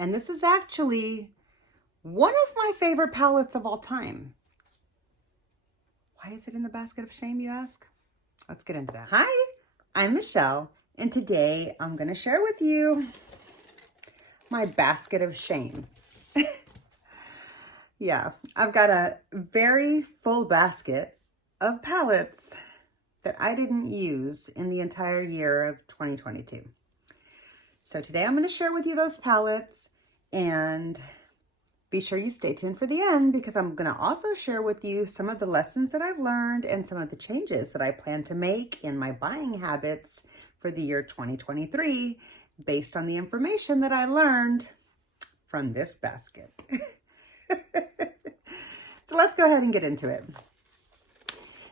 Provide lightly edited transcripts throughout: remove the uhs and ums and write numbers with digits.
And this is actually one of my favorite palettes of all time. Why is it in the basket of shame, you ask? Let's get into that. Hi, I'm Michelle, and today I'm going to share with you my basket of shame. Yeah, I've got a very full basket of palettes that I didn't use in the entire year of 2022. So today I'm going to share with you those palettes, and be sure you stay tuned for the end because I'm going to also share with you some of the lessons that I've learned and some of the changes that I plan to make in my buying habits for the year 2023 based on the information that I learned from this basket. So let's go ahead and get into it.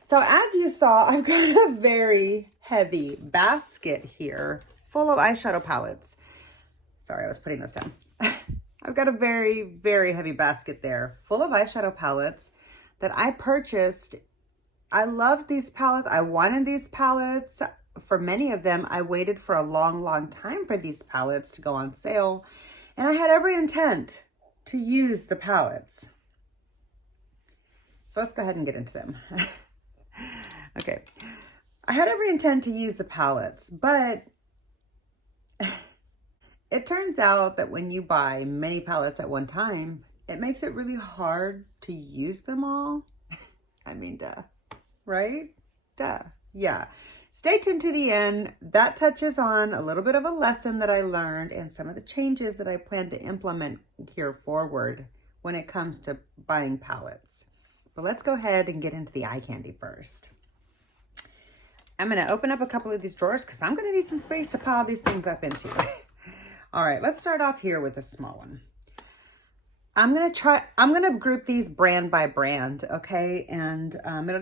So as you saw, I've got a very heavy basket here full of eyeshadow palettes. Sorry, I was putting this down. I've got a very, very heavy basket there full of eyeshadow palettes that I purchased. I loved these palettes. I wanted these palettes. For many of them, I waited for a long, long time for these palettes to go on sale. And I had every intent to use the palettes. So let's go ahead and get into them. Okay. I had every intent to use the palettes, but it turns out that when you buy many palettes at one time, it makes it really hard to use them all. I mean, duh, right? Duh, yeah. Stay tuned to the end. That touches on a little bit of a lesson that I learned and some of the changes that I plan to implement here forward when it comes to buying palettes. But let's go ahead and get into the eye candy first. I'm going to open up a couple of these drawers because I'm going to need some space to pile these things up into. All right, let's start off here with a small one. I'm going to group these brand by brand, okay? And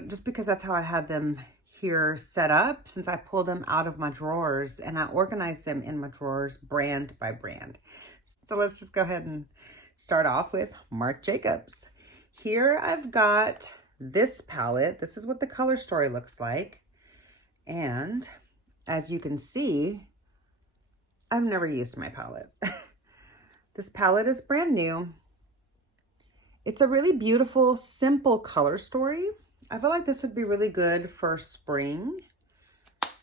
just because that's how I have them here set up, since I pulled them out of my drawers and I organized them in my drawers brand by brand. So let's just go ahead and start off with Marc Jacobs. Here I've got this palette. This is what the color story looks like. And as you can see, I've never used my palette. This palette is brand new. It's a really beautiful, simple color story. I feel like this would be really good for spring.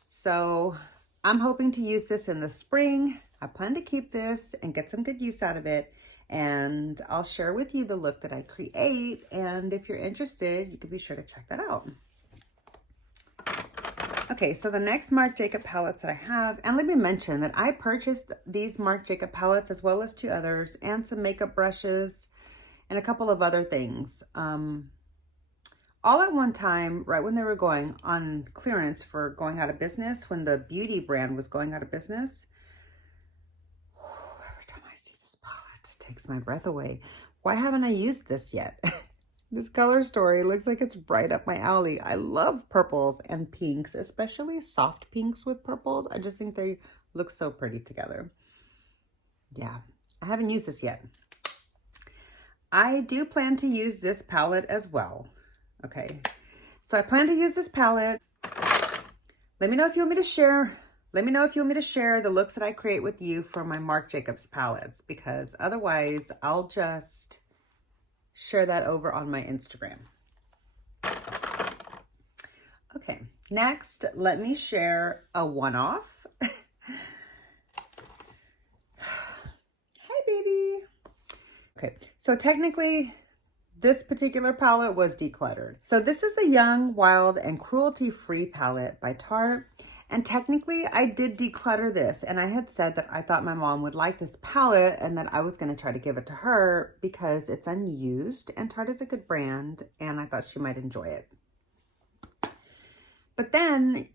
So I'm hoping to use this in the spring. I plan to keep this and get some good use out of it. And I'll share with you the look that I create. And if you're interested, you can be sure to check that out. Okay, so the next Marc Jacobs palettes that I have, and let me mention that I purchased these Marc Jacobs palettes as well as 2 others and some makeup brushes and a couple of other things. All at one time, right when they were going on clearance for going out of business, when the beauty brand was going out of business. Every time I see this palette, it takes my breath away. Why haven't I used this yet? This color story looks like it's right up my alley. I love purples and pinks, especially soft pinks with purples. I just think they look so pretty together. Yeah, I haven't used this yet. I do plan to use this palette as well. Okay, so I plan to use this palette. Let me know if you want me to share. Let me know if you want me to share the looks that I create with you for my Marc Jacobs palettes, because otherwise I'll just share that over on my Instagram. Okay, next, let me share a one-off. Hi, baby. Okay, so technically, this particular palette was decluttered. So this is the Young, Wild, and Cruelty-Free palette by Tarte. And technically, I did declutter this, and I had said that I thought my mom would like this palette and that I was going to try to give it to her because it's unused, and Tarte is a good brand, and I thought she might enjoy it. But then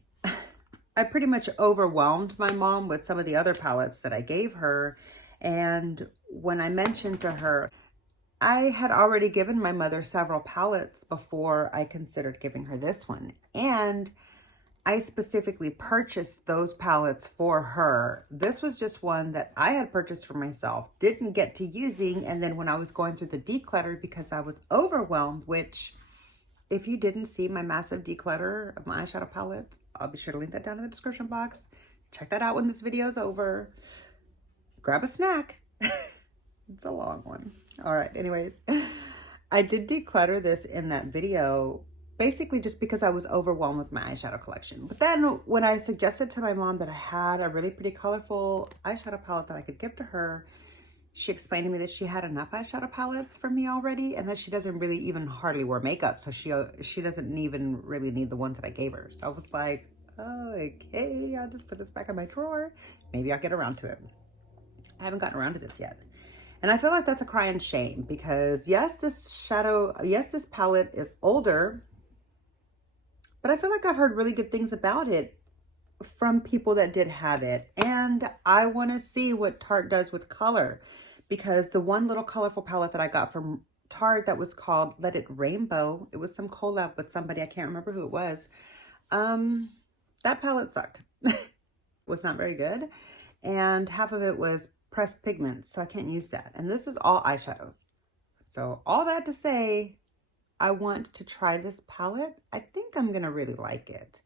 I pretty much overwhelmed my mom with some of the other palettes that I gave her, and when I mentioned to her, I had already given my mother several palettes before I considered giving her this one, and I specifically purchased those palettes for her. This was just one that I had purchased for myself, didn't get to using, and then when I was going through the declutter because I was overwhelmed, which if you didn't see my massive declutter of my eyeshadow palettes, I'll be sure to link that down in the description box. Check that out when this video is over. Grab a snack. It's a long one. All right, anyways, I did declutter this in that video, basically just because I was overwhelmed with my eyeshadow collection. But then when I suggested to my mom that I had a really pretty colorful eyeshadow palette that I could give to her, she explained to me that she had enough eyeshadow palettes for me already and that she doesn't really even hardly wear makeup. So she doesn't even really need the ones that I gave her. So I was like, oh, okay, I'll just put this back in my drawer. Maybe I'll get around to it. I haven't gotten around to this yet. And I feel like that's a crying shame because yes, this palette is older, but I feel like I've heard really good things about it from people that did have it. And I want to see what Tarte does with color, because the one little colorful palette that I got from Tarte that was called Let It Rainbow, it was some collab with somebody, I can't remember who it was. That palette sucked. It was not very good. And half of it was pressed pigments, so I can't use that. And this is all eyeshadows. So all that to say, I want to try this palette. I think I'm gonna really like it.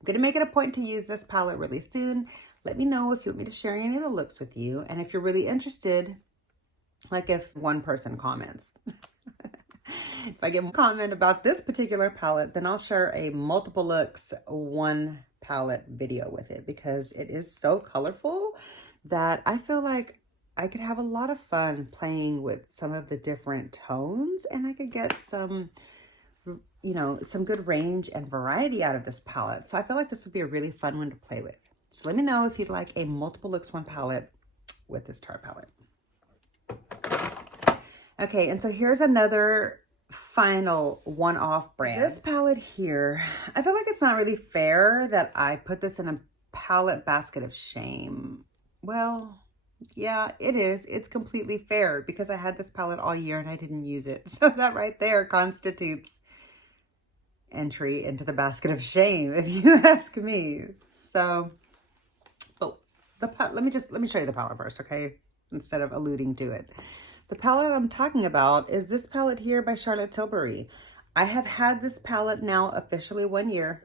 I'm gonna make it a point to use this palette really soon. Let me know if you want me to share any of the looks with you. And if you're really interested, like if one person comments. If I get a comment about this particular palette, then I'll share a multiple looks, one palette video with it, because it is so colorful that I feel like I could have a lot of fun playing with some of the different tones, and I could get some, you know, some good range and variety out of this palette. So I feel like this would be a really fun one to play with. So let me know if you'd like a multiple looks one palette with this Tarte palette. Okay, and so here's another final one-off brand. This palette here, I feel like it's not really fair that I put this in a palette basket of shame. Well, yeah, it is. It's completely fair because I had this palette all year and I didn't use it. So that right there constitutes entry into the basket of shame, if you ask me. So, oh, let me show you the palette first, okay? Instead of alluding to it. The palette I'm talking about is this palette here by Charlotte Tilbury. I have had this palette now officially 1 year.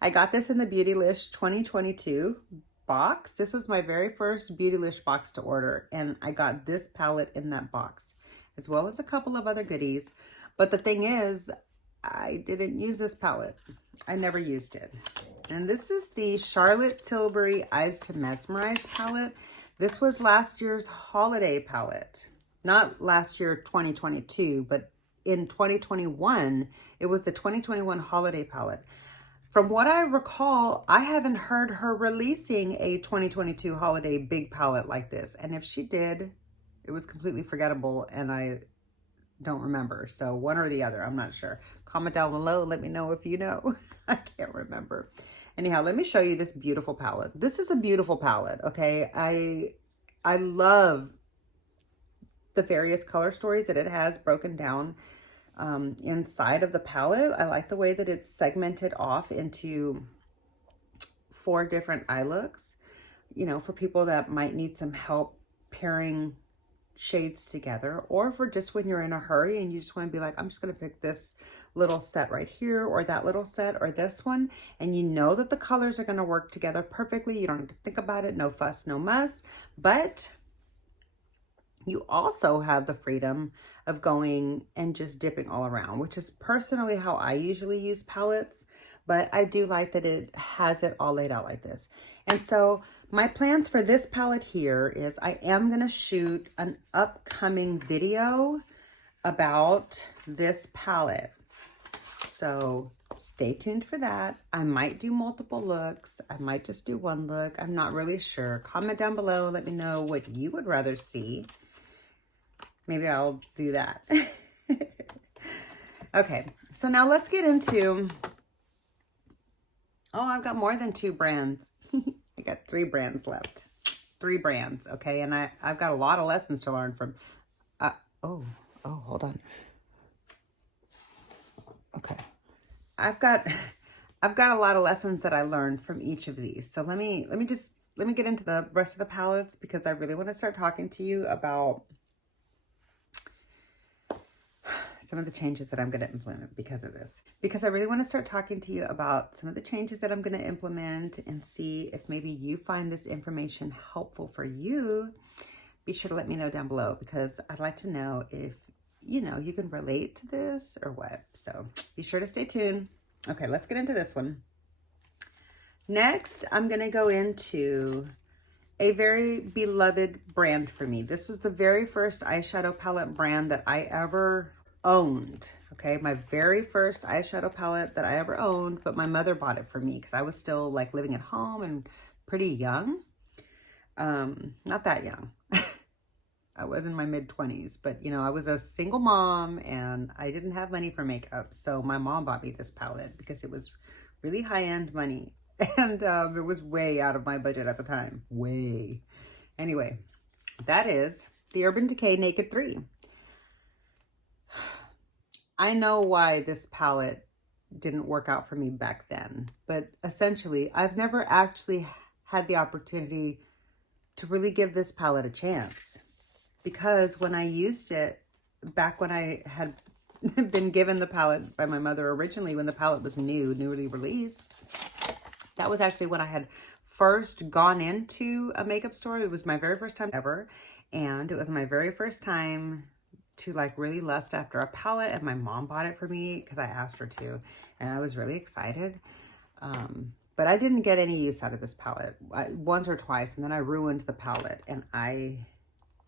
I got this in the Beautylish 2022 box. This was my very first Beautylish box to order, and I got this palette in that box, as well as a couple of other goodies. But the thing is, I didn't use this palette. I never used it. And this is the Charlotte Tilbury Eyes to Mesmerize palette. This was last year's holiday palette. Not last year, 2022, but in 2021, it was the 2021 holiday palette. From what I recall, I haven't heard her releasing a 2022 holiday big palette like this. And if she did, it was completely forgettable and I don't remember. So one or the other, I'm not sure. Comment down below, let me know if you know. I can't remember. Anyhow, let me show you this beautiful palette. This is a beautiful palette, okay? I love the various color stories that it has broken down inside of the palette. I like the way that it's segmented off into 4 different eye looks, you know, for people that might need some help pairing shades together, or for just when you're in a hurry and you just want to be like, I'm just going to pick this little set right here, or that little set, or this one, and you know that the colors are going to work together perfectly. You don't have to think about it. No fuss, no muss. But you also have the freedom of going and just dipping all around, which is personally how I usually use palettes, but I do like that it has it all laid out like this. And so my plans for this palette here is I am going to shoot an upcoming video about this palette. So stay tuned for that. I might do multiple looks. I might just do one look. I'm not really sure. Comment down below. Let me know what you would rather see. Maybe I'll do that. Okay, so now let's get into, oh, I've got more than 2 brands. I got 3 brands left. 3 brands, okay? And I've got a lot of lessons to learn from, hold on. Okay. I've got a lot of lessons that I learned from each of these. So let me get into the rest of the palettes, because I really want to start talking to you about some of the changes that I'm going to implement because of this. Because I really want to start talking to you about some of the changes that I'm going to implement and see if maybe you find this information helpful for you. be sure to let me know down below, because I'd like to know if, you know, you can relate to this or what. So be sure to stay tuned. Okay, let's get into this one. Next, I'm going to go into a very beloved brand for me. This was the very first eyeshadow palette brand that I ever owned. Okay, my very first eyeshadow palette that I ever owned, but my mother bought it for me because I was still like living at home and pretty young. Not that young. I was in my mid-20s, but you know, I was a single mom and I didn't have money for makeup. So my mom bought me this palette because it was really high-end money. And it was way out of my budget at the time. Way. Anyway, that is the Urban Decay Naked 3. I know why this palette didn't work out for me back then, but essentially, I've never actually had the opportunity to really give this palette a chance. Because when I used it, back when I had been given the palette by my mother originally, when the palette was newly released, that was actually when I had first gone into a makeup store. It was my very first time ever. And it was my very first time to like really lust after a palette. And my mom bought it for me because I asked her to. And I was really excited. But I didn't get any use out of this palette once or twice. And then I ruined the palette. And I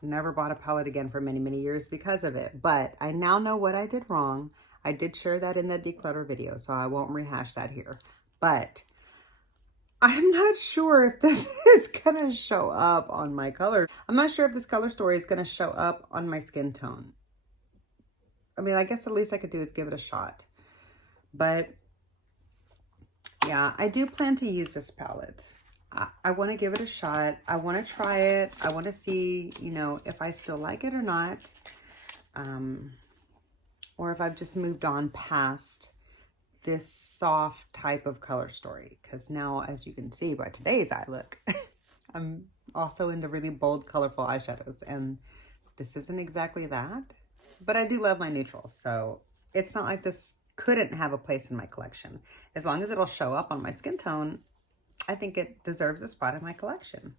never bought a palette again for many, many years because of it. But I now know what I did wrong. I did share that in the declutter video, so I won't rehash that here. But I'm not sure if this is gonna show up on my color. I'm not sure if this color story is gonna show up on my skin tone. I mean, I guess the least I could do is give it a shot. But yeah, I do plan to use this palette. I want to give it a shot. I want to try it. I want to see, you know, if I still like it or not. Or if I've just moved on past this soft type of color story. Because now, as you can see by today's eye look, I'm also into really bold, colorful eyeshadows. And this isn't exactly that. But I do love my neutrals. So it's not like this couldn't have a place in my collection. As long as it'll show up on my skin tone, I think it deserves a spot in my collection.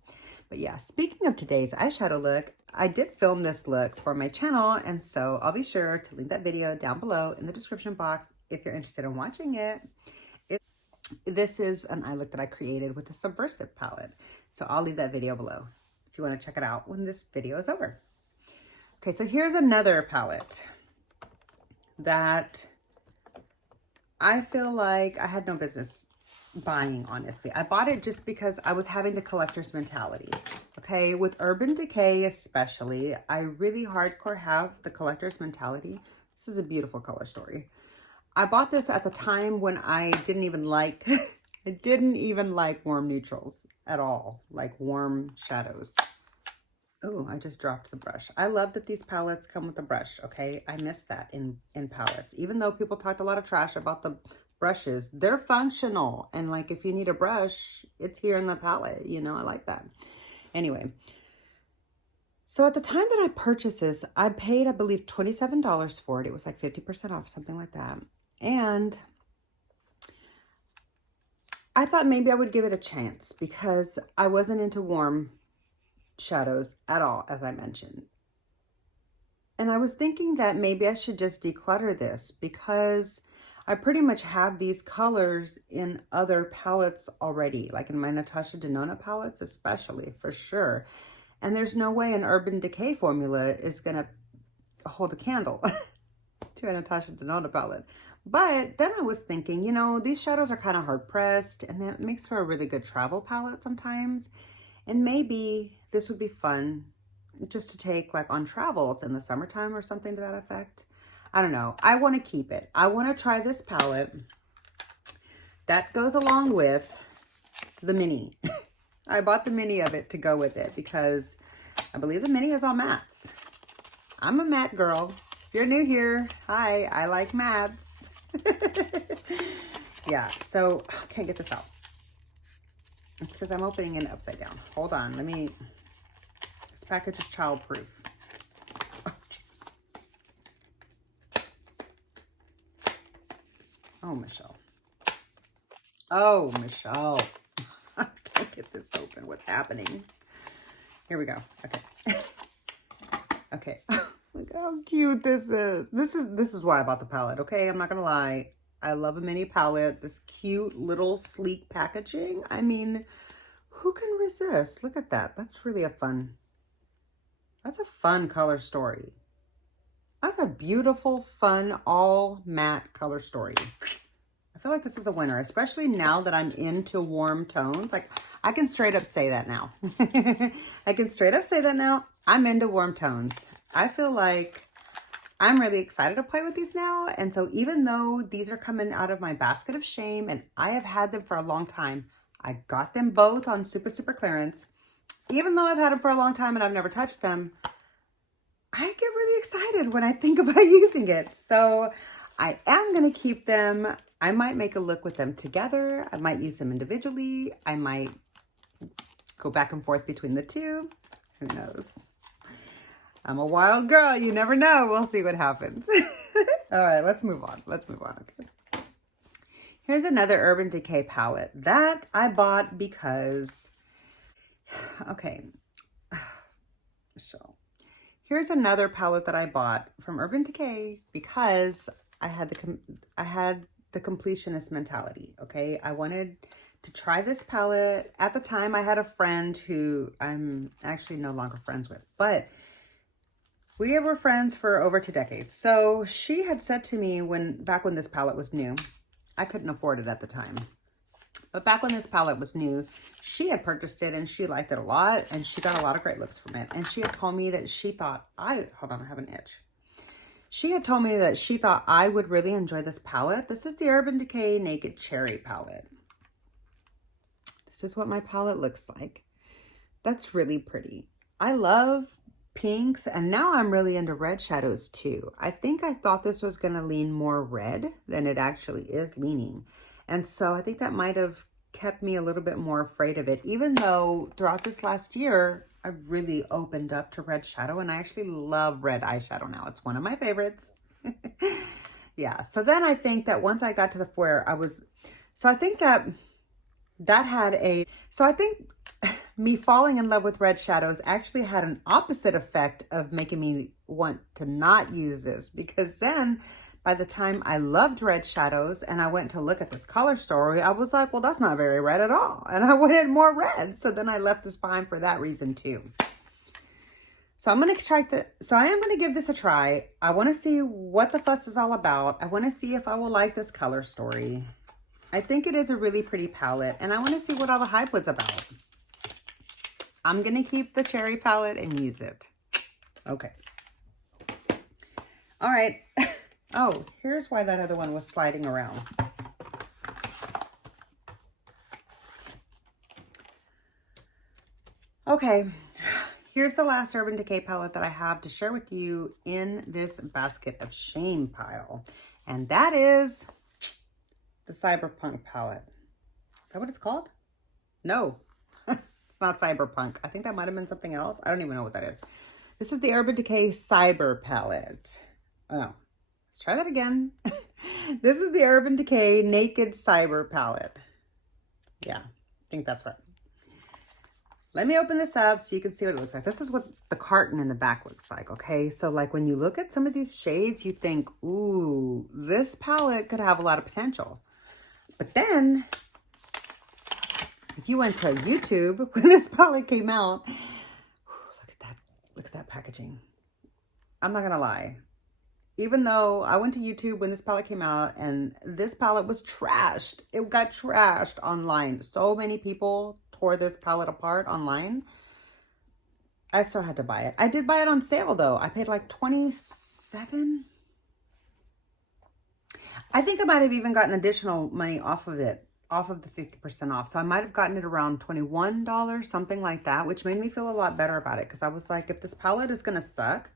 But yeah, speaking of today's eyeshadow look, I did film this look for my channel, and so I'll be sure to link that video down below in the description box if you're interested in watching it. This is an eye look that I created with the Subversive palette, so I'll leave that video below if you want to check it out when this video is over. Okay, so here's another palette that I feel like I had no business buying, honestly. I bought it just because I was having the collector's mentality. Okay, with Urban Decay especially, I really hardcore have the collector's mentality. This is a beautiful color story. I bought this at the time when I didn't even like I didn't even like warm neutrals at all, like warm shadows. Oh, I just dropped the brush. I love that these palettes come with a brush, okay? I miss that in palettes. Even though people talked a lot of trash about the brushes, they're functional. And like, if you need a brush, it's here in the palette. You know, I like that. Anyway, so at the time that I purchased this, I paid, I believe, $27 for it. It was like 50% off, something like that. And I thought maybe I would give it a chance because I wasn't into warm shadows at all, as I mentioned. And I was thinking that maybe I should just declutter this because I pretty much have these colors in other palettes already, like in my Natasha Denona palettes especially, for sure. And there's no way an Urban Decay formula is going to hold a candle to a Natasha Denona palette. But then I was thinking, you know, these shadows are kind of hard pressed and that makes for a really good travel palette sometimes. And maybe this would be fun just to take like on travels in the summertime or something to that effect. I don't know. I want to keep it. I want to try this palette. That goes along with the mini. I bought the mini of it to go with it because I believe the mini is all mattes. I'm a matte girl. If you're new here, hi, I like mattes. Yeah, so I can't get this out. It's because I'm opening it upside down. Hold on, this package is childproof. Oh, Jesus. Oh, Michelle. Oh, Michelle. I can't get this open. What's happening? Here we go. Okay. Okay. Look at how cute this is. This is why I bought the palette, okay? I'm not gonna lie. I love a mini palette. This cute little sleek packaging. I mean, who can resist? Look at that. That's really that's a fun color story. That's a beautiful, fun, all matte color story. I feel like this is a winner, especially now that I'm into warm tones. Like, I can straight up say that now. I can straight up say that now. I'm into warm tones. I feel like I'm really excited to play with these now. And so even though these are coming out of my basket of shame and I have had them for a long time, I got them both on super, super clearance. Even though I've had them for a long time and I've never touched them, I get really excited when I think about using it. So I am going to keep them. I might make a look with them together. I might use them individually. I might go back and forth between the two. Who knows? I'm a wild girl. You never know. We'll see what happens. All right, let's move on. Let's move on. Okay. Here's another Urban Decay palette that I bought because, okay, so here's another palette that I bought from Urban Decay because I had the completionist mentality, okay? I wanted to try this palette. At the time, I had a friend who I'm actually no longer friends with, but we were friends for over 2 decades. So she had said to me back when this palette was new, I couldn't afford it at the time, but back when this palette was new, she had purchased it and she liked it a lot and she got a lot of great looks from it. And she had told me that she thought hold on, I have an itch. She had told me that she thought I would really enjoy this palette. This is the Urban Decay Naked Cherry palette. This is what my palette looks like. That's really pretty. I love pinks and now I'm really into red shadows too. I think I thought this was going to lean more red than it actually is leaning. And so I think that might have kept me a little bit more afraid of it, even though throughout this last year, I've really opened up to red shadow and I actually love red eyeshadow now. It's one of my favorites. Yeah. So then I think that once I got to the foyer, I think me falling in love with red shadows actually had an opposite effect of making me want to not use this, because then by the time I loved red shadows and I went to look at this color story, I was like, well, that's not very red at all. And I wanted more red. So then I left this behind for that reason too. So I am going to give this a try. I want to see what the fuss is all about. I want to see if I will like this color story. I think it is a really pretty palette and I want to see what all the hype was about. I'm going to keep the cherry palette and use it. Okay. All right. Oh, here's why that other one was sliding around. Okay. Here's the last Urban Decay palette that I have to share with you in this basket of shame pile. And that is the Cyberpunk palette. Is that what it's called? No. It's not Cyberpunk. I think that might have been something else. I don't even know what that is. This is the Urban Decay Cyber palette. Oh, no. Let's try that again. This is the Urban Decay Naked Cyber palette. Yeah, I think that's right. Let me open this up so you can see what it looks like. This is what the carton in the back looks like, okay? So like when you look at some of these shades, you think, ooh, this palette could have a lot of potential. But then if you went to YouTube when this palette came out, look at that packaging. I'm not gonna lie. Even though I went to YouTube when this palette came out and this palette was trashed. It got trashed online. So many people tore this palette apart online. I still had to buy it. I did buy it on sale though. I paid like $27. I think I might have even gotten additional money off of it, off of the 50% off. So I might have gotten it around $21, something like that, which made me feel a lot better about it. Because I was like, if this palette is going to suck,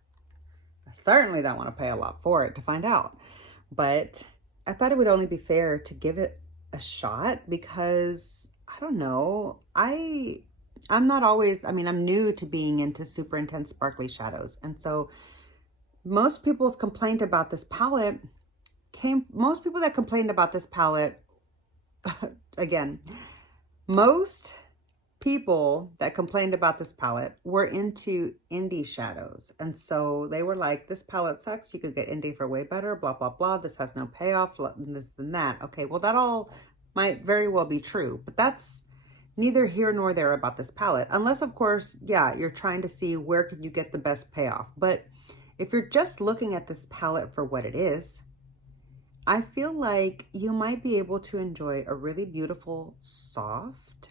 I certainly don't want to pay a lot for it to find out. But I thought it would only be fair to give it a shot because, I don't know, I'm not always, I'm new to being into super intense sparkly shadows. And so most people's complaint about this palette most people that complained about this palette, again, most people that complained about this palette were into indie shadows. And so they were like, this palette sucks. You could get indie for way better, blah, blah, blah. This has no payoff, this and that. Okay, well, that all might very well be true, but that's neither here nor there about this palette. Unless, of course, yeah, you're trying to see where can you get the best payoff. But if you're just looking at this palette for what it is, I feel like you might be able to enjoy a really beautiful, soft,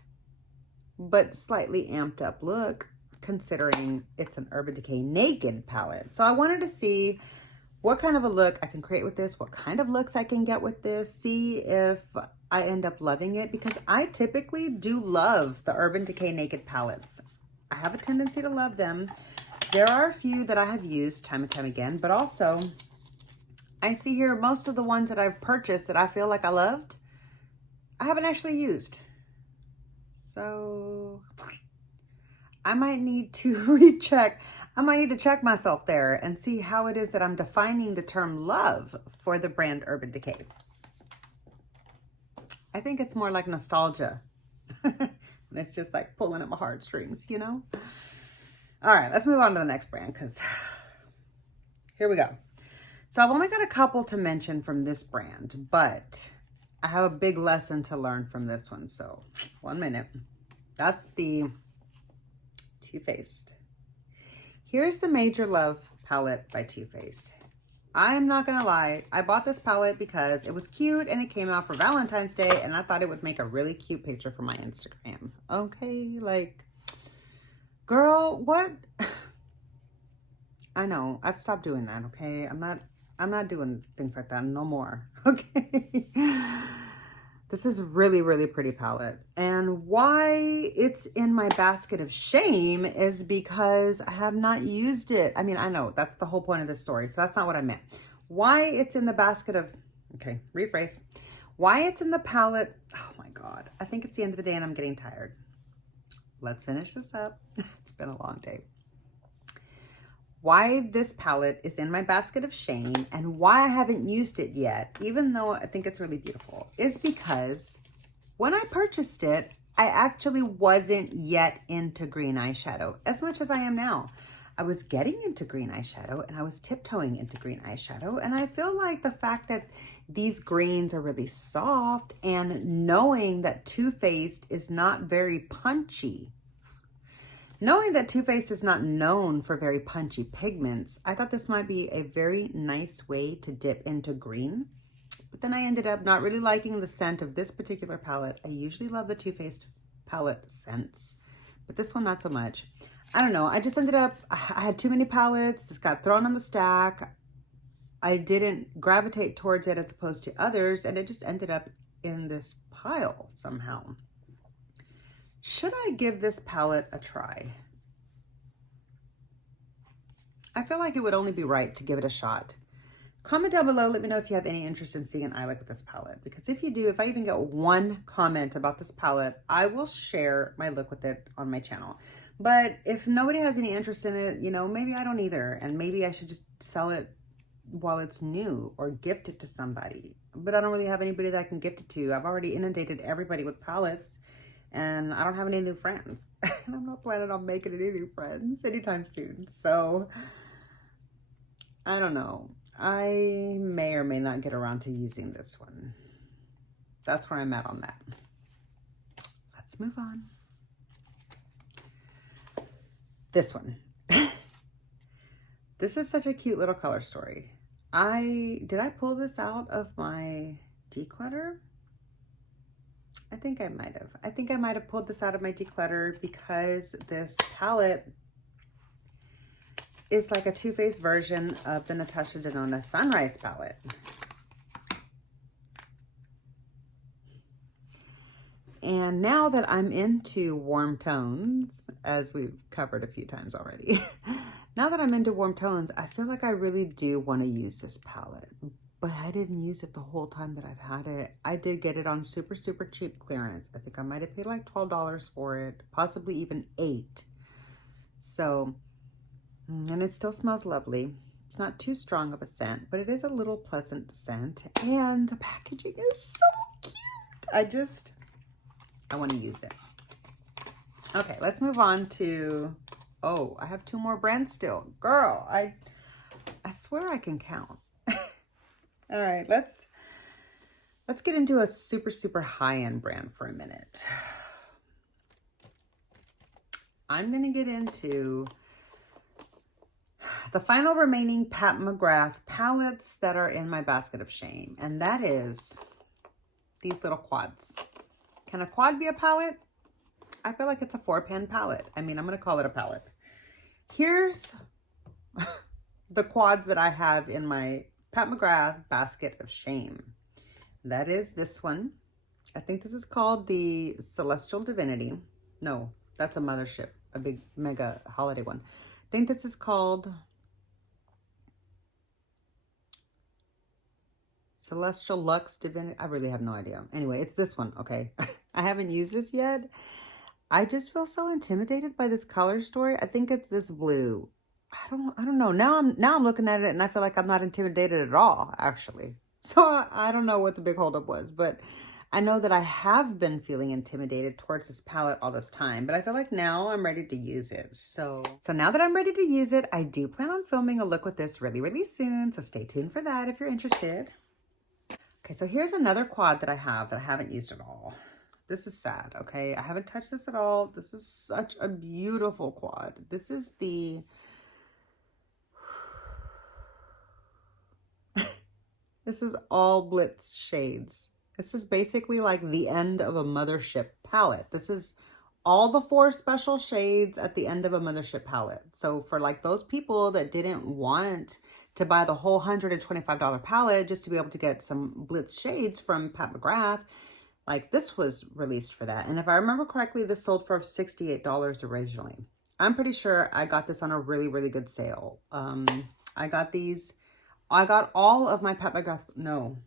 but slightly amped up look, considering it's an Urban Decay Naked palette. So I wanted to see what kind of a look I can create with this, what kind of looks I can get with this, see if I end up loving it, because I typically do love the Urban Decay Naked palettes. I have a tendency to love them. There are a few that I have used time and time again, but also I see here most of the ones that I've purchased that I feel like I loved, I haven't actually used. So I might need to recheck. I might need to check myself there and see how it is that I'm defining the term love for the brand Urban Decay. I think it's more like nostalgia. And it's just like pulling at my heartstrings, you know? All right, let's move on to the next brand, because here we go. So I've only got a couple to mention from this brand, but I have a big lesson to learn from this one. So 1 minute. That's the Too Faced. Here's the Major Love palette by Too Faced. I am not gonna lie, I bought this palette because it was cute and it came out for Valentine's Day, and I thought it would make a really cute picture for my Instagram. Okay, like, girl, what? I know, I've stopped doing that, okay? I'm not doing things like that no more, okay? This is really, really pretty palette. And why it's in my basket of shame is because I have not used it. I mean, I know that's the whole point of this story, so that's not what I meant. Why it's in the basket of, okay, rephrase. Why it's in the palette, oh my God. I think it's the end of the day and I'm getting tired. Let's finish this up. It's been a long day. Why this palette is in my basket of shame and why I haven't used it yet, even though I think it's really beautiful, is because when I purchased it, I actually wasn't yet into green eyeshadow as much as I am now. I was getting into green eyeshadow and I was tiptoeing into green eyeshadow. And I feel like the fact that these greens are really soft and knowing that Too Faced is not very punchy, knowing that Too Faced is not known for very punchy pigments, I thought this might be a very nice way to dip into green. But then I ended up not really liking the scent of this particular palette. I usually love the Too Faced palette scents, but this one not so much. I don't know. I just ended up, I had too many palettes. This got thrown on the stack. I didn't gravitate towards it as opposed to others, and it just ended up in this pile somehow. Should I give this palette a try? I feel like it would only be right to give it a shot. Comment down below, let me know if you have any interest in seeing an eye look at this palette. Because if you do, if I even get one comment about this palette, I will share my look with it on my channel. But if nobody has any interest in it, you know, maybe I don't either. And maybe I should just sell it while it's new or gift it to somebody. But I don't really have anybody that I can gift it to. I've already inundated everybody with palettes. And I don't have any new friends. And I'm not planning on making any new friends anytime soon. So, I don't know. I may or may not get around to using this one. That's where I'm at on that. Let's move on. This one. This is such a cute little color story. Did I pull this out of my declutter? I think I might have. I think I might have pulled this out of my declutter because this palette is like a Too Faced version of the Natasha Denona Sunrise palette. And now that I'm into warm tones, as we've covered a few times already, now that I'm into warm tones, I feel like I really do want to use this palette. But I didn't use it the whole time that I've had it. I did get it on super, super cheap clearance. I think I might have paid like $12 for it, possibly even $8. So, and it still smells lovely. It's not too strong of a scent, but it is a little pleasant scent. And the packaging is so cute. I want to use it. Okay, let's move on to, oh, I have 2 more brands still. Girl, I swear I can count. All right, let's get into a super, super high-end brand for a minute. I'm going to get into the final remaining Pat McGrath palettes that are in my basket of shame, and that is these little quads. Can a quad be a palette? I feel like it's a 4-pan palette. I mean, I'm going to call it a palette. Here's the quads that I have in my Pat McGrath basket of shame. That is this one. I think this is called the Celestial Divinity. No, that's a mothership, a big mega holiday one. I think this is called Celestial Luxe Divinity. I really have no idea. Anyway, it's this one, okay? I haven't used this yet. I just feel so intimidated by this color story. I think it's this blue. I don't know. Now I'm looking at it and I feel like I'm not intimidated at all, actually. So I don't know what the big holdup was, but I know that I have been feeling intimidated towards this palette all this time, but I feel like now I'm ready to use it. So now that I'm ready to use it, I do plan on filming a look with this really, really soon. So stay tuned for that if you're interested. Okay, so here's another quad that I haven't used at all. This is sad, okay? I haven't touched this at all. This is such a beautiful quad. This is the... This is all Blitz shades. This is basically like the end of a Mothership palette. This is all the 4 special shades at the end of a Mothership palette. So for like those people that didn't want to buy the whole $125 palette just to be able to get some Blitz shades from Pat McGrath, like this was released for that. And if I remember correctly, this sold for $68 originally. I'm pretty sure I got this on a really, really good sale. I got all of my Pat McGrath, no.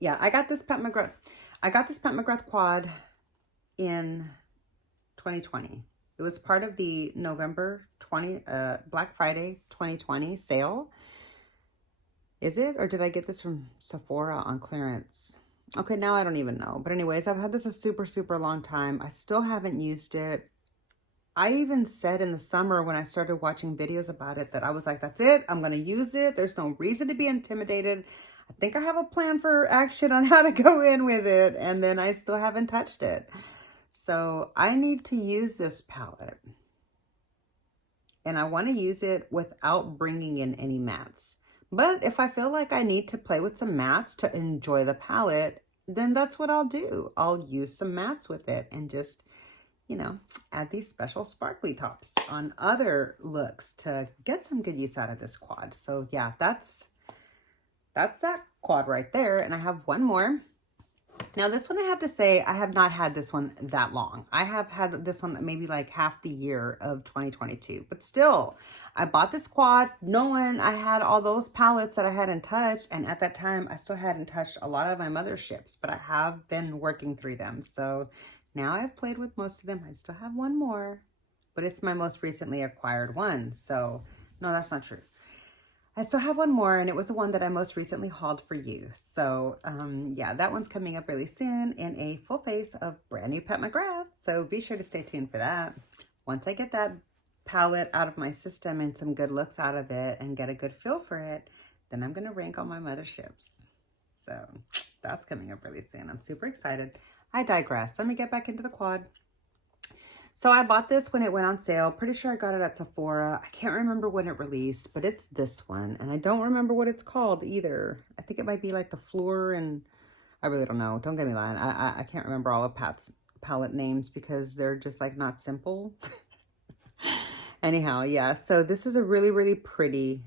Yeah, I got this Pat McGrath quad in 2020. It was part of the November Black Friday 2020 sale. Is it? Or did I get this from Sephora on clearance? Okay, now I don't even know. But anyways, I've had this a super, super long time. I still haven't used it. I even said in the summer when I started watching videos about it that I was like, that's it. I'm going to use it. There's no reason to be intimidated. I think I have a plan for action on how to go in with it. And then I still haven't touched it. So I need to use this palette. And I want to use it without bringing in any mattes. But if I feel like I need to play with some mattes to enjoy the palette, then that's what I'll do. I'll use some mattes with it and just, you know, add these special sparkly tops on other looks to get some good use out of this quad. So yeah, that's that quad right there. And I have one more. Now this one, I have to say, I have not had this one that long. I have had this one maybe like half the year of 2022, but still, I bought this quad knowing I had all those palettes that I hadn't touched. And at that time, I still hadn't touched a lot of my motherships, but I have been working through them. So now I've played with most of them. I still have one more, but it's my most recently acquired one. So no, that's not true. I still have one more, and it was the one that I most recently hauled for you. So yeah, that one's coming up really soon in a full face of brand new Pat McGrath. So be sure to stay tuned for that. Once I get that palette out of my system and some good looks out of it and get a good feel for it, then I'm going to rank all my motherships. So that's coming up really soon. I'm super excited. I digress. Let me get back into the quad. So I bought this when it went on sale. Pretty sure I got it at Sephora. I can't remember when it released, but it's this one. And I don't remember what it's called either. I think it might be like the Floor, and I really don't know. Don't get me lying. I can't remember all of Pat's palette names because they're just like not simple. Anyhow, yeah. So this is a really, really pretty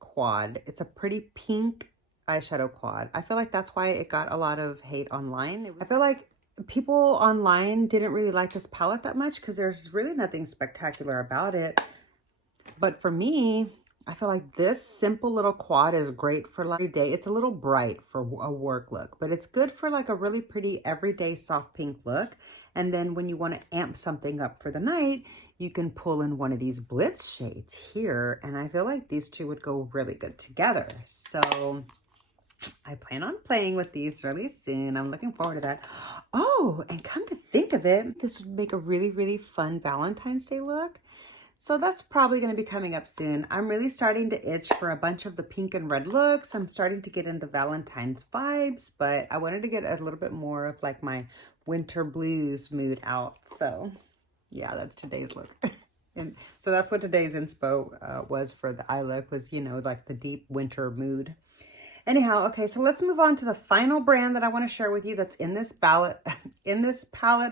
quad. It's a pretty pink eyeshadow quad. I feel like that's why it got a lot of hate online. I feel like people online didn't really like this palette that much because there's really nothing spectacular about it. But for me, I feel like this simple little quad is great for like every day. It's a little bright for a work look, but it's good for like a really pretty everyday soft pink look. And then when you want to amp something up for the night, you can pull in one of these Blitz shades here. And I feel like these two would go really good together. So I plan on playing with these really soon. I'm looking forward to that. Oh, and come to think of it, this would make a really, really fun Valentine's Day look. So that's probably going to be coming up soon. I'm really starting to itch for a bunch of the pink and red looks. I'm starting to get into Valentine's vibes, but I wanted to get a little bit more of like my winter blues mood out. So yeah, that's today's look. And so that's what today's inspo was for the eye look, was, you know, like the deep winter mood. Anyhow, okay, so let's move on to the final brand that I want to share with you that's in this palette,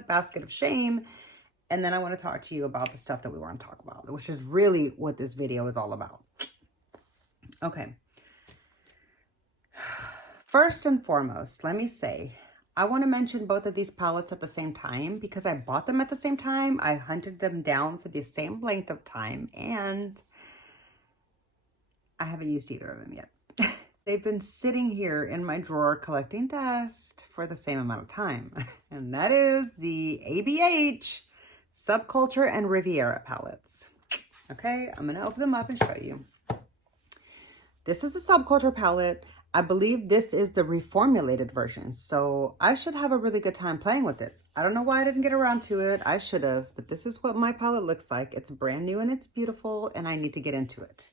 basket of shame. And then I want to talk to you about the stuff that we want to talk about, which is really what this video is all about. Okay. First and foremost, let me say, I want to mention both of these palettes at the same time because I bought them at the same time. I hunted them down for the same length of time, and I haven't used either of them yet. They've been sitting here in my drawer collecting dust for the same amount of time. And that is the ABH Subculture and Riviera palettes. Okay, I'm going to open them up and show you. This is the Subculture palette. I believe this is the reformulated version, so I should have a really good time playing with this. I don't know why I didn't get around to it. I should have, but this is what my palette looks like. It's brand new and it's beautiful, and I need to get into it.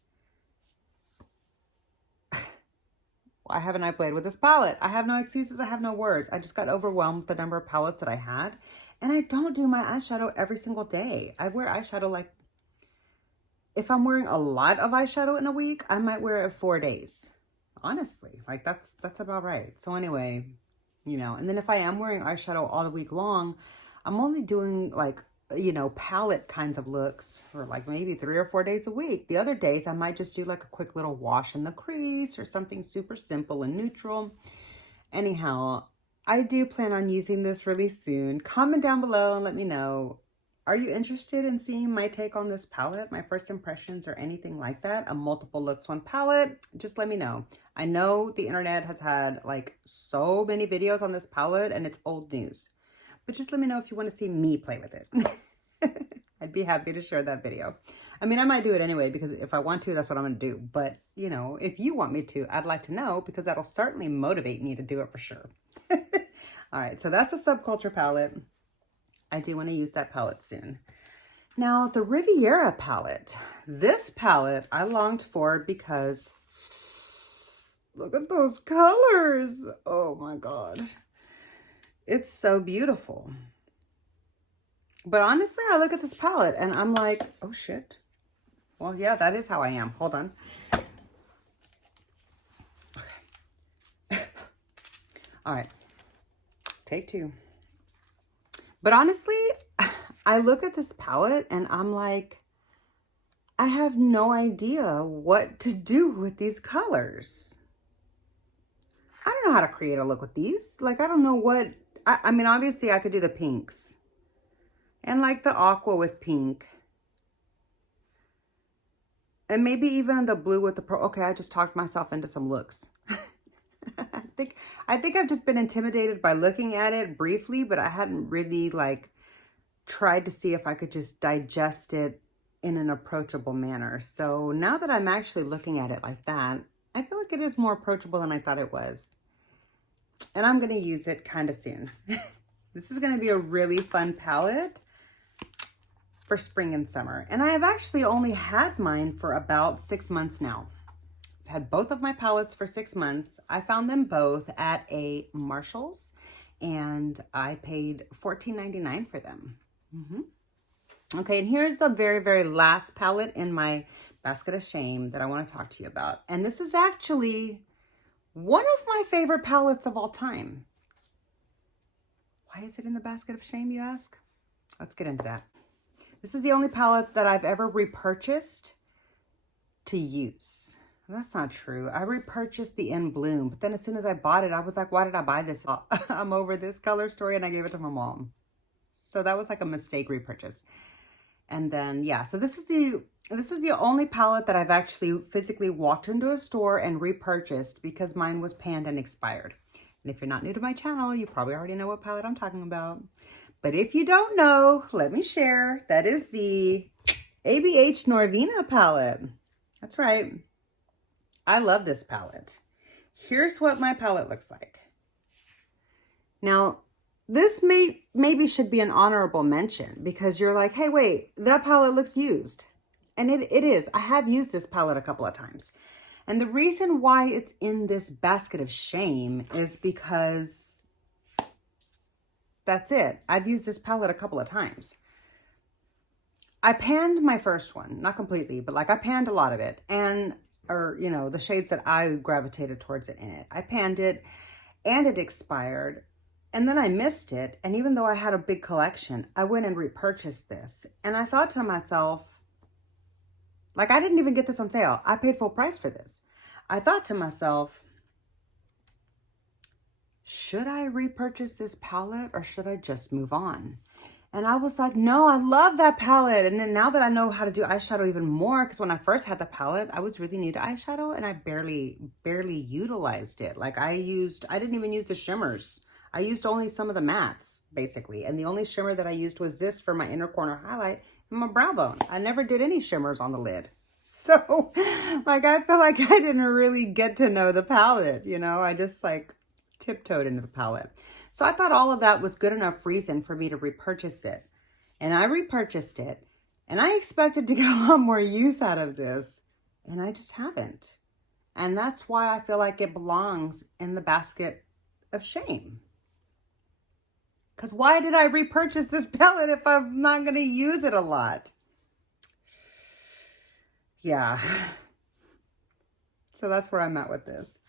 Why haven't I played with this palette? I have no excuses. I have no words. I just got overwhelmed with the number of palettes that I had, and I don't do my eyeshadow every single day. I wear eyeshadow like, if I'm wearing a lot of eyeshadow in a week, I might wear it 4 days. Honestly, like that's about right. So anyway, you know, and then if I am wearing eyeshadow all the week long, I'm only doing like, you know, palette kinds of looks for like maybe 3 or 4 days a week. The other days I might just do like a quick little wash in the crease or something super simple and neutral. Anyhow, I do plan on using this really soon. Comment down below and let me know. Are you interested in seeing my take on this palette, my first impressions or anything like that? A multiple looks one palette? Just let me know. I know the internet has had like so many videos on this palette and it's old news, but just let me know if you want to see me play with it. I'd be happy to share that video. I mean, I might do it anyway because if I want to, that's what I'm going to do. But, you know, if you want me to, I'd like to know because that'll certainly motivate me to do it for sure. All right, so that's a Subculture palette. I do want to use that palette soon. Now, the Riviera palette. This palette I longed for because look at those colors. Oh my God. It's so beautiful. But honestly, I look at this palette and I'm like, oh shit. Well, yeah, that is how I am. Hold on. Okay. All right. Take two. But honestly, I look at this palette and I'm like, I have no idea what to do with these colors. I don't know how to create a look with these. Like, I don't know what, I mean, obviously I could do the pinks and like the aqua with pink. And maybe even the blue with the pearl. Okay, I just talked myself into some looks. I think I've just been intimidated by looking at it briefly, but I hadn't really like tried to see if I could just digest it in an approachable manner. So now that I'm actually looking at it like that, I feel like it is more approachable than I thought it was. And I'm going to use it kind of soon. This is going to be a really fun palette for spring and summer. And I have actually only had mine for about 6 months now. Had both of my palettes for 6 months. I found them both at a Marshall's and I paid $14.99 for them. Okay, and here's the very, very last palette in my basket of shame that I want to talk to you about. And this is actually one of my favorite palettes of all time. Why is it in the basket of shame, you ask? Let's get into that. This is the only palette that I've ever repurchased to use. That's not true. I repurchased the In Bloom, but then as soon as I bought it, I was like, why did I buy this? I'm over this color story, and I gave it to my mom. So that was like a mistake repurchase. And then, yeah, so this is the only palette that I've actually physically walked into a store and repurchased because mine was panned and expired. And if you're not new to my channel, you probably already know what palette I'm talking about. But if you don't know, let me share. That is the ABH Norvina palette. That's right. I love this palette. here's what my palette looks like. Now, this maybe should be an honorable mention because you're like, hey, wait, that palette looks used. And it is. I have used this palette a couple of times. And the reason why it's in this basket of shame is because that's it. I've used this palette a couple of times. I panned my first one, not completely, but like I panned a lot of it. Or, you know, the shades that I gravitated towards it in it. I panned it and it expired. And then I missed it. And even though I had a big collection, I went and repurchased this. And I thought to myself, like, I didn't even get this on sale. I paid full price for this. I thought to myself, should I repurchase this palette or should I just move on? And I was like, no, I love that palette. And then now that I know how to do eyeshadow even more, because when I first had the palette, I was really new to eyeshadow and I barely utilized it. Like I didn't even use the shimmers. I used only some of the mattes, basically. And the only shimmer that I used was this for my inner corner highlight and my brow bone. I never did any shimmers on the lid. So, like, I feel like I didn't really get to know the palette, you know? I just, like, tiptoed into the palette. So I thought all of that was good enough reason for me to repurchase it. And I repurchased it. And I expected to get a lot more use out of this. And I just haven't. And that's why I feel like it belongs in the basket of shame. Because why did I repurchase this palette if I'm not going to use it a lot? Yeah. So that's where I'm at with this.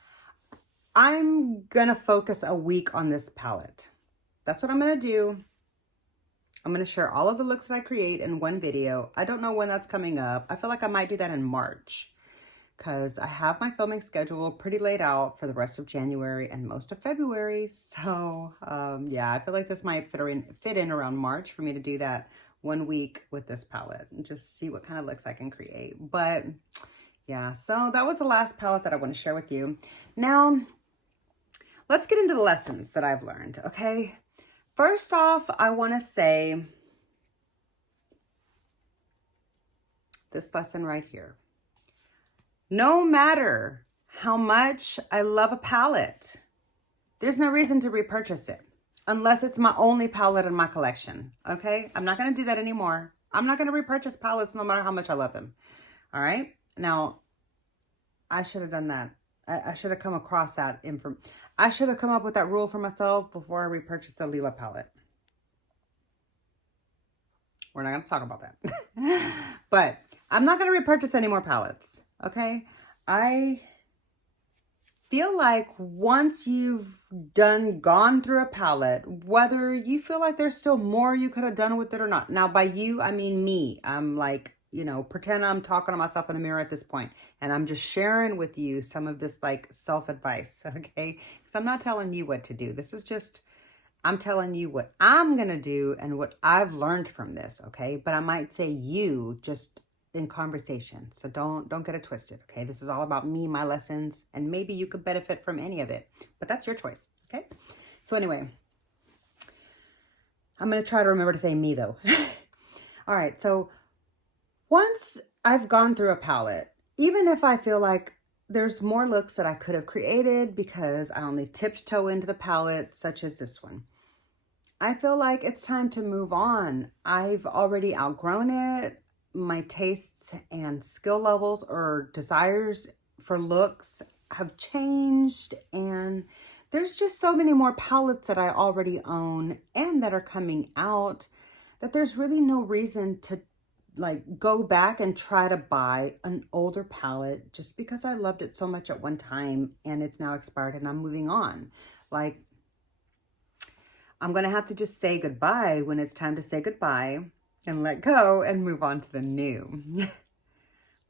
I'm going to focus a week on this palette. That's what I'm going to do. I'm going to share all of the looks that I create in one video. I don't know when that's coming up. I feel like I might do that in March because I have my filming schedule pretty laid out for the rest of January and most of February. So yeah, I feel like this might fit in around March for me to do that 1 week with this palette and just see what kind of looks I can create. But yeah, so that was the last palette that I want to share with you. Now, let's get into the lessons that I've learned, okay? First off, I want to say this lesson right here. No matter how much I love a palette, there's no reason to repurchase it unless it's my only palette in my collection, okay? I'm not going to do that anymore. I'm not going to repurchase palettes no matter how much I love them, all right? Now, I should have done that. I should have come across that I should have come up with that rule for myself before I repurchased the Lila palette. We're not going to talk about that. But I'm not going to repurchase any more palettes, okay? I feel like once you've gone through a palette, whether you feel like there's still more you could have done with it or not. Now, by you, I mean me. I'm like, you know, pretend I'm talking to myself in the mirror at this point, and I'm just sharing with you some of this like self-advice, okay? Because I'm not telling you what to do. This is just, I'm telling you what I'm going to do and what I've learned from this, okay? But I might say you just in conversation. So don't get it twisted, okay? This is all about me, my lessons, and maybe you could benefit from any of it, but that's your choice, okay? So anyway, I'm going to try to remember to say me though. All right, so once I've gone through a palette, even if I feel like there's more looks that I could have created because I only tiptoe into the palette, such as this one, I feel like it's time to move on. I've already outgrown it. My tastes and skill levels or desires for looks have changed, and there's just so many more palettes that I already own and that are coming out that there's really no reason to like go back and try to buy an older palette just because I loved it so much at one time and it's now expired and I'm moving on. Like, I'm going to have to just say goodbye when it's time to say goodbye and let go and move on to the new.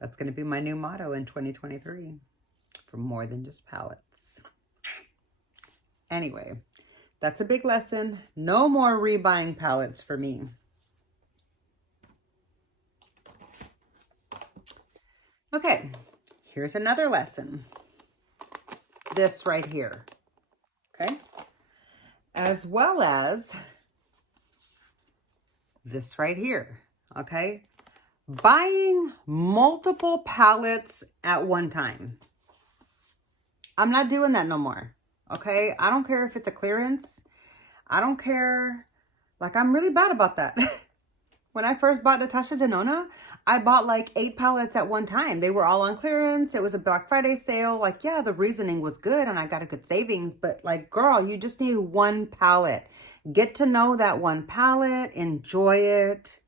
That's going to be my new motto in 2023 for more than just palettes. Anyway, that's a big lesson. No more rebuying palettes for me. Okay, here's another lesson. This right here, okay? As well as this right here, okay? Buying multiple palettes at one time. I'm not doing that no more. Okay? I don't care if it's a clearance. I don't care. Like, I'm really bad about that. When I first bought Natasha Denona, I bought like 8 palettes at one time. They were all on clearance. It was a Black Friday sale. Like, yeah, the reasoning was good and I got a good savings. But like, girl, you just need one palette. Get to know that one palette. Enjoy it.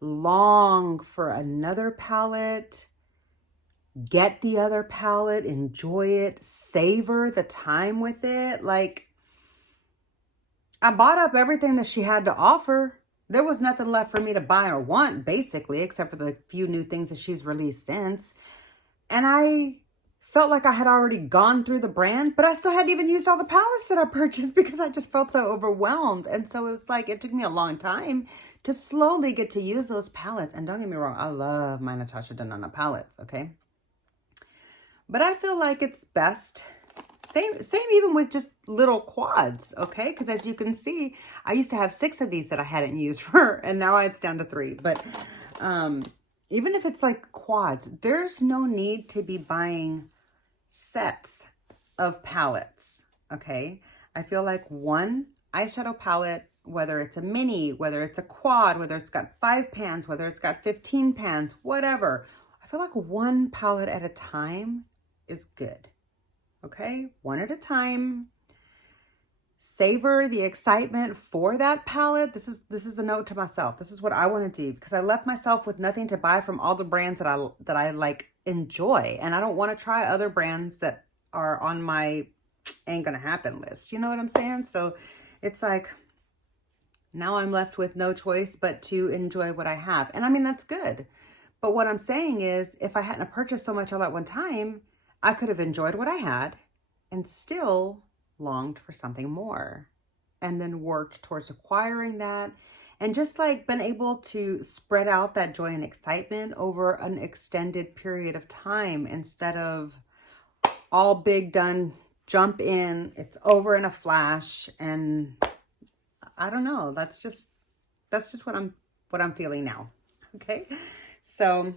Long for another palette. Get the other palette. Enjoy it. Savor the time with it. Like, I bought up everything that she had to offer. There was nothing left for me to buy or want, basically, except for the few new things that she's released since. And I felt like I had already gone through the brand, but I still hadn't even used all the palettes that I purchased because I just felt so overwhelmed. And so it was like, it took me a long time to slowly get to use those palettes. And don't get me wrong, I love my Natasha Denona palettes, okay? But I feel like it's best... Same even with just little quads, okay? Because as you can see, I used to have 6 of these that I hadn't used for, and now it's down to 3. But even if it's like quads, there's no need to be buying sets of palettes, okay? I feel like one eyeshadow palette, whether it's a mini, whether it's a quad, whether it's got 5 pans, whether it's got 15 pans, whatever. I feel like one palette at a time is good. Okay, one at a time. Savor the excitement for that palette. This is a note to myself. This is what I want to do because I left myself with nothing to buy from all the brands that I like enjoy, and I don't want to try other brands that are on my ain't gonna happen list. You know what I'm saying? So it's like now I'm left with no choice but to enjoy what I have, and I mean that's good. But what I'm saying is, if I hadn't purchased so much all at one time, I could have enjoyed what I had and still longed for something more and then worked towards acquiring that and just like been able to spread out that joy and excitement over an extended period of time instead of all big done, jump in, it's over in a flash. And I don't know, that's just what I'm feeling now. Okay. So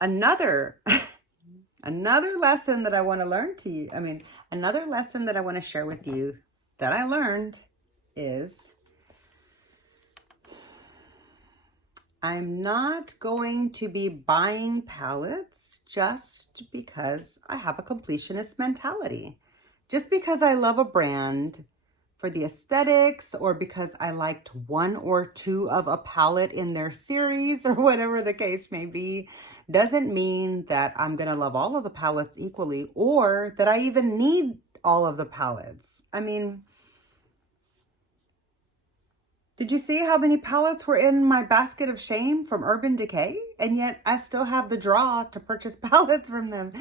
another lesson that I want to learn to you, another lesson that I want to share with you that I learned is I'm not going to be buying palettes just because I have a completionist mentality. Just because I love a brand for the aesthetics or because I liked 1 or 2 of a palette in their series or whatever the case may be, doesn't mean that I'm going to love all of the palettes equally or that I even need all of the palettes. I mean, did you see how many palettes were in my basket of shame from Urban Decay? And yet I still have the draw to purchase palettes from them.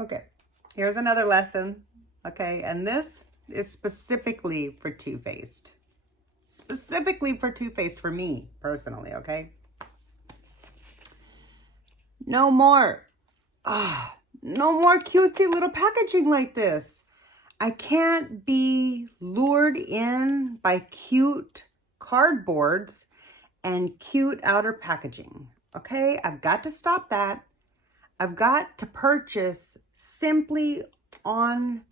Okay, here's another lesson. Okay, and this is specifically for Too Faced. Specifically for Too Faced for me, personally, okay? No more. No more cutesy little packaging like this. I can't be lured in by cute cardboards and cute outer packaging, okay? I've got to stop that. I've got to purchase simply on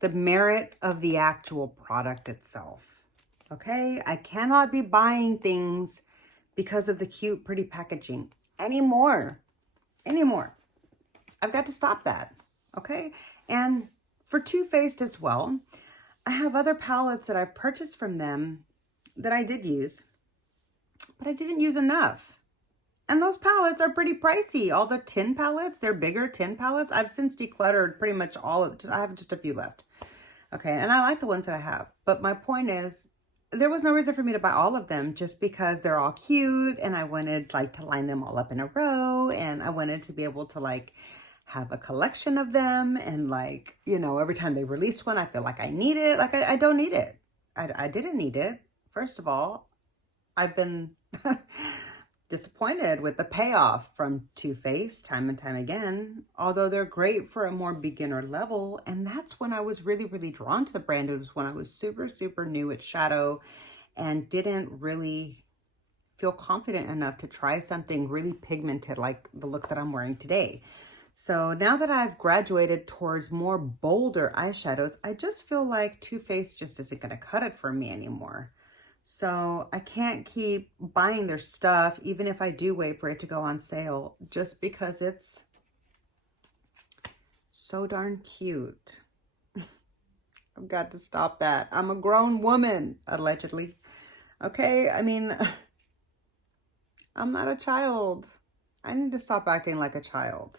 the merit of the actual product itself, okay? I cannot be buying things because of the cute, pretty packaging anymore. I've got to stop that, okay? And for Too Faced as well, I have other palettes that I've purchased from them that I did use, but I didn't use enough. And those palettes are pretty pricey. All the tin palettes, they're bigger tin palettes. I've since decluttered pretty much all of it. I have just a few left. Okay, and I like the ones that I have. But my point is, there was no reason for me to buy all of them just because they're all cute and I wanted like to line them all up in a row and I wanted to be able to like have a collection of them and like, you know, every time they release one, I feel like I need it. Like I don't need it. I didn't need it. First of all, I've been disappointed with the payoff from Too Faced time and time again, although they're great for a more beginner level. And that's when I was really, really drawn to the brand. It was when I was super, super new at Shadow and didn't really feel confident enough to try something really pigmented like the look that I'm wearing today. So now that I've graduated towards more bolder eyeshadows, I just feel like Too Faced just isn't going to cut it for me anymore. So I can't keep buying their stuff, even if I do wait for it to go on sale, just because it's so darn cute. I've got to stop that. I'm a grown woman, allegedly. Okay, I mean, I'm not a child. I need to stop acting like a child.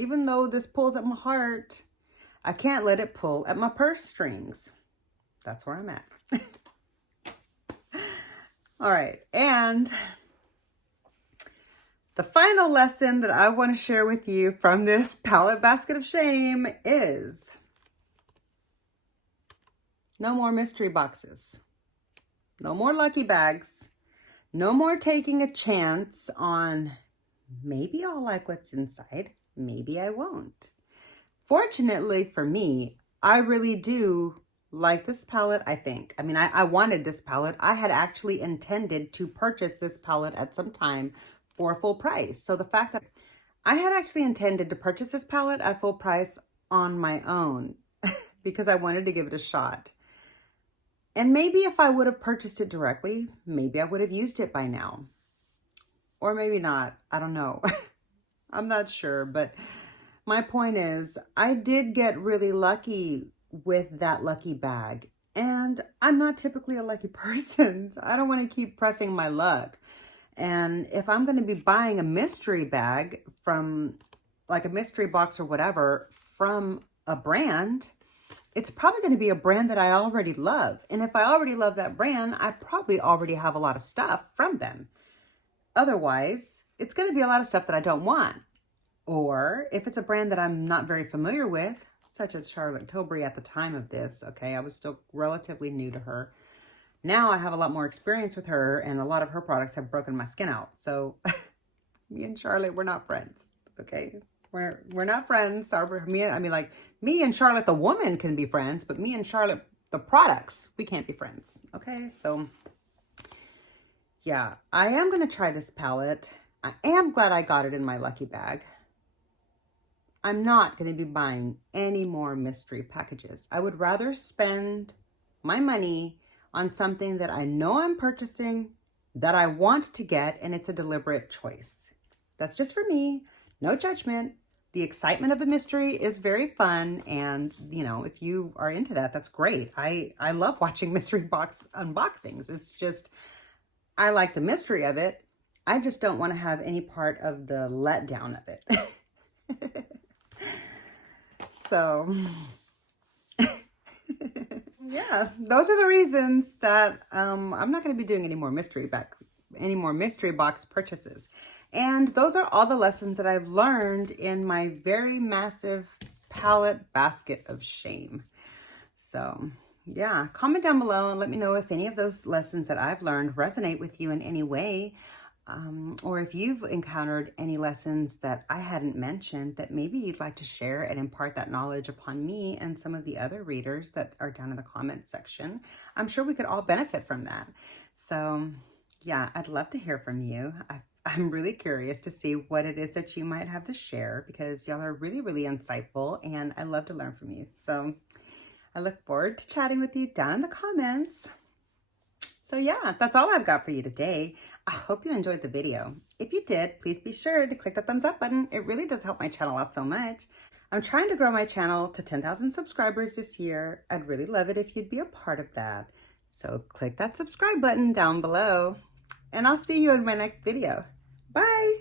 Even though this pulls at my heart, I can't let it pull at my purse strings. That's where I'm at. All right, and the final lesson that I want to share with you from this palette basket of shame is no more mystery boxes, no more lucky bags, no more taking a chance on maybe I'll like what's inside, maybe I won't. Fortunately for me, I really do like this palette, I think. I mean, I wanted this palette. I had actually intended to purchase this palette at some time for full price. So the fact that I had actually intended to purchase this palette at full price on my own because I wanted to give it a shot. And maybe if I would have purchased it directly, maybe I would have used it by now. Or maybe not. I don't know. I'm not sure. But my point is, I did get really lucky with that lucky bag. And I'm not typically a lucky person. So I don't want to keep pressing my luck. And if I'm going to be buying a mystery bag from, like a mystery box or whatever, from a brand, it's probably going to be a brand that I already love. And if I already love that brand, I probably already have a lot of stuff from them. Otherwise, it's going to be a lot of stuff that I don't want. Or if it's a brand that I'm not very familiar with, such as Charlotte Tilbury at the time of this, okay, I was still relatively new to her. Now I have a lot more experience with her, and a lot of her products have broken my skin out. So me and Charlotte, we're not friends, okay? We're not friends. Me and Charlotte the woman can be friends, but me and Charlotte the products, we can't be friends, okay? So yeah, I am going to try this palette. I am glad I got it in my lucky bag. I'm not going to be buying any more mystery packages. I would rather spend my money on something that I know I'm purchasing, that I want to get, and it's a deliberate choice. That's just for me. No judgment. The excitement of the mystery is very fun. And, you know, if you are into that, that's great. I love watching mystery box unboxings. It's just, I like the mystery of it. I just don't want to have any part of the letdown of it. So, yeah, those are the reasons that I'm not going to be doing any more mystery box purchases. And those are all the lessons that I've learned in my very massive palette basket of shame. So yeah, comment down below and let me know if any of those lessons that I've learned resonate with you in any way. Or if you've encountered any lessons that I hadn't mentioned that maybe you'd like to share and impart that knowledge upon me and some of the other readers that are down in the comment section. I'm sure we could all benefit from that. So yeah, I'd love to hear from you. I'm really curious to see what it is that you might have to share, because y'all are really, really insightful and I love to learn from you. So I look forward to chatting with you down in the comments. So yeah, that's all I've got for you today. I hope you enjoyed the video. If you did, please be sure to click the thumbs up button. It really does help my channel out so much. I'm trying to grow my channel to 10,000 subscribers this year. I'd really love it if you'd be a part of that. So click that subscribe button down below, and I'll see you in my next video. Bye.